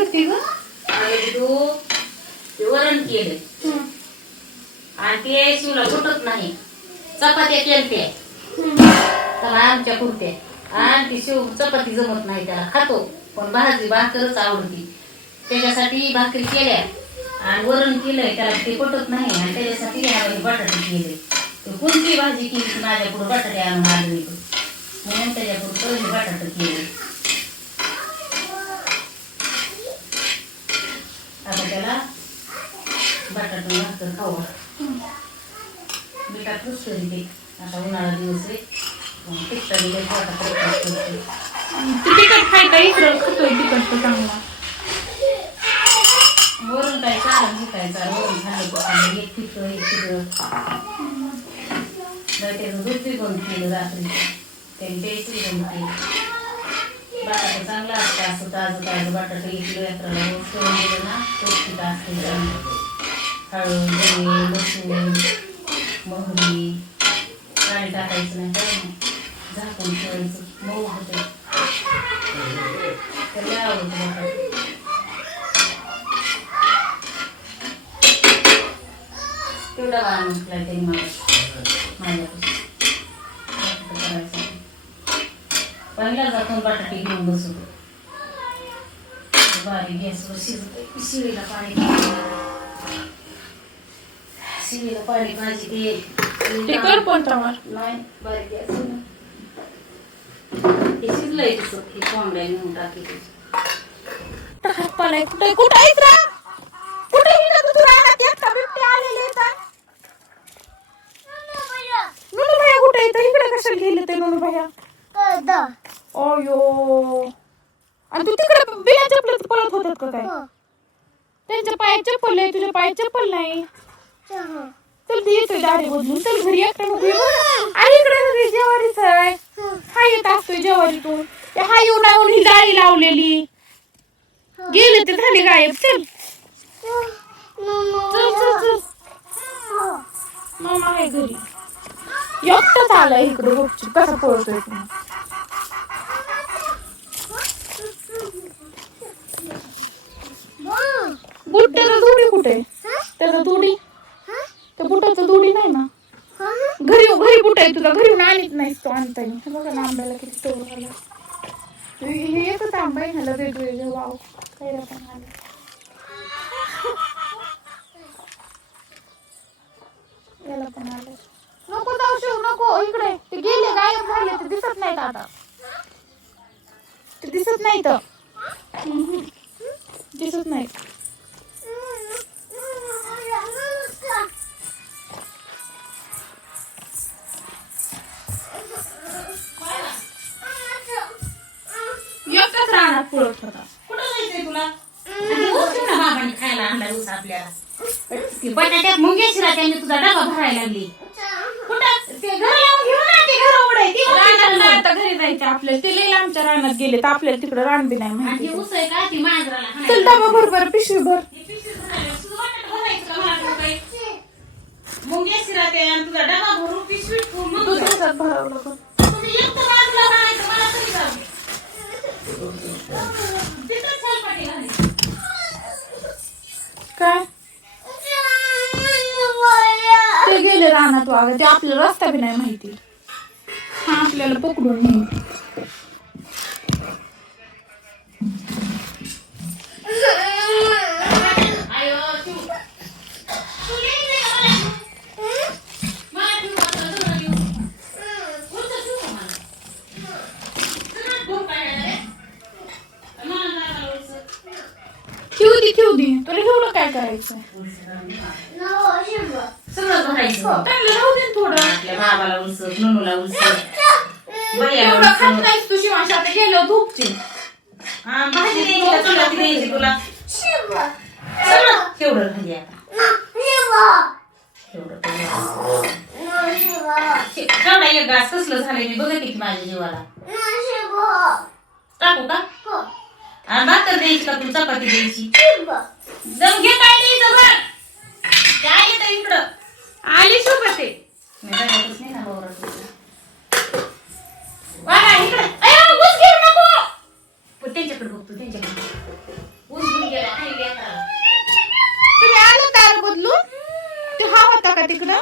करते ग? ते वरण केले आणि ते शिवला फुटत नाही. चपात्या केलते त्याला आमच्या पुरते आणि ती शिव चपाती जमत नाही त्याला, खातो पण भाजी भाकरच आवडती. त्याच्यासाठी भाकरी केल्या आणि वरण केलंय, त्याला ते पटत नाही आणि त्याच्यासाठी बटाटे केले. कोणती भाजी केली माझ्या पुढे बटाटे आणून आले म्हणून त्याच्या पुढे पहिले बटाटे केले. आता त्याला बटाटे भाकर खाऊ मी टाकूच तरी. आता उन्हाळा दिवस आहे तिखट खाय का इकडं खातोय तिखट चांगला. वरून काय चालून घेतायचा वरून खाल्लं एक पिठं एक पिठं त्याचं दूध बी बंद केलं रात्री त्यांनी द्यायची बंद केलं. बटाटा चांगला असतं असं ताजं ताजं बटाटा इकडं यात्राला ठेवून दिलं ना पौष्टिक असते. हळद जिरे लसूण मोहरी पाणी टाकायचं नाही काय नाही झाकून ठेवायचं मऊ होतं. त्याला आवडतं बटाटा. तेवढा आणून ठेवला त्यांनी माझ्यापासून करायचं. पहिला जातो बटाटे घेऊन बसवतो बारीक गॅसवर शिजत शिळीला पाणी शिळीला पाणी पाहिजे ते कर पण तमार नाही बारीक गॅस हे शिजलंय तसं हे कोंबड्या नेऊन टाकी हातपालाय कुठे कुठे आहेस रा कुठे गेला तू रानात एकटा बिबटे आलेले आहेत. नूनू भैया कुठे आहे इकडे कशाला गेले ते नूनू भैया? अयो आणि तू तिकडे बिना चपलात पळत होतात का काय? त्यांच्या पायात चप्पल आहे तुझ्या पायात चप्पल नाही. चल ती येतोय दाढी बदलून चल घरी एकटा नको आणि इकडे जेवारीच आहे हा येत असतोय जेवारीतून ते हा येऊन येऊन ही गाडी लावलेली गेले ते झाले गायब. चल चल चल चल मामा आहे घरी एकटाच आलाय इकडे बघची कसा पळतोय तुम्ही. बुट त्याचा दुडी कुठे त्याचा दुडी त्या बुटाचा दुडी नाही ना घरी घरी बुट आहे तुझा घरी आणत नाहीस तो आणतानी. बघा ना आंब्याला किती तोड झाला. हे एकच आंबा आहे ह्याला वेगवेगळे वाव काय पण आलं. याला पण आलं नको जाऊ शिव नको इकडे ते गेले गायब झाले ते दिसत नाहीत आता ते दिसत नाहीत दिसत नाहीत. एकटाच राहणार पळत होता. कुठं जायचंय तुला? बाबांनी खायला आणला ऊस आपल्याला बटाट्यात मुंगे शिरा त्यांनी तुझा डबा भरायला लागली. कुठं ते घर लावून घेऊन ना ते घर उघडे आता घरी जायचं आपल्याला ते लई आमच्या रानात गेले तर आपल्याला तिकडे रान बी नाही माहिती. ऊस आहे का ती मांजराला चल डबा भर पिशवी भर मुंगे शिरा ते आणि तुझा डबा भरून पिशवीत ठेवून दुसऱ्याच भरावं लागत. तुम्ही एकटं बाजूला राहायचं मला तरी जाऊ तिथं चलपाटी घाली काय ते गेले रानात वागा ते आपल्याला रस्ता बी नाही माहिती. हा आपल्याला पकडून नेईल. ठेवू दे तुला एवढं काय करायचं सगळं भरायचं त्यांना राहू दे थोडं. आपल्या बाबाला उलसत ननूला उलसत एवढं खात नाहीस तू शिवांश आता गेल्यावर धूपची भाजी द्यायची का चपाती द्यायची तुला सगळं केवढं भाजी आता केवढा एक घास कसलं झालंय मी बघते की माझ्या जीवाला टाकू का आणि भाकर द्यायची का तुला चपाती द्यायची जाऊन घे काय द्यायचं बघ काय येतं इकडं आली सोबत आहे मी बघतच नाही ना बरोबर वा इकडं ऊस घेऊ नको त्यांच्याकडे बघतो त्यांच्याकडे ऊस तू हा होता का तिकडं?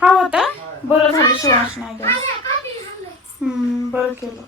हा होता. बरं झालं शिवांश नाही गेला. बरं केलं.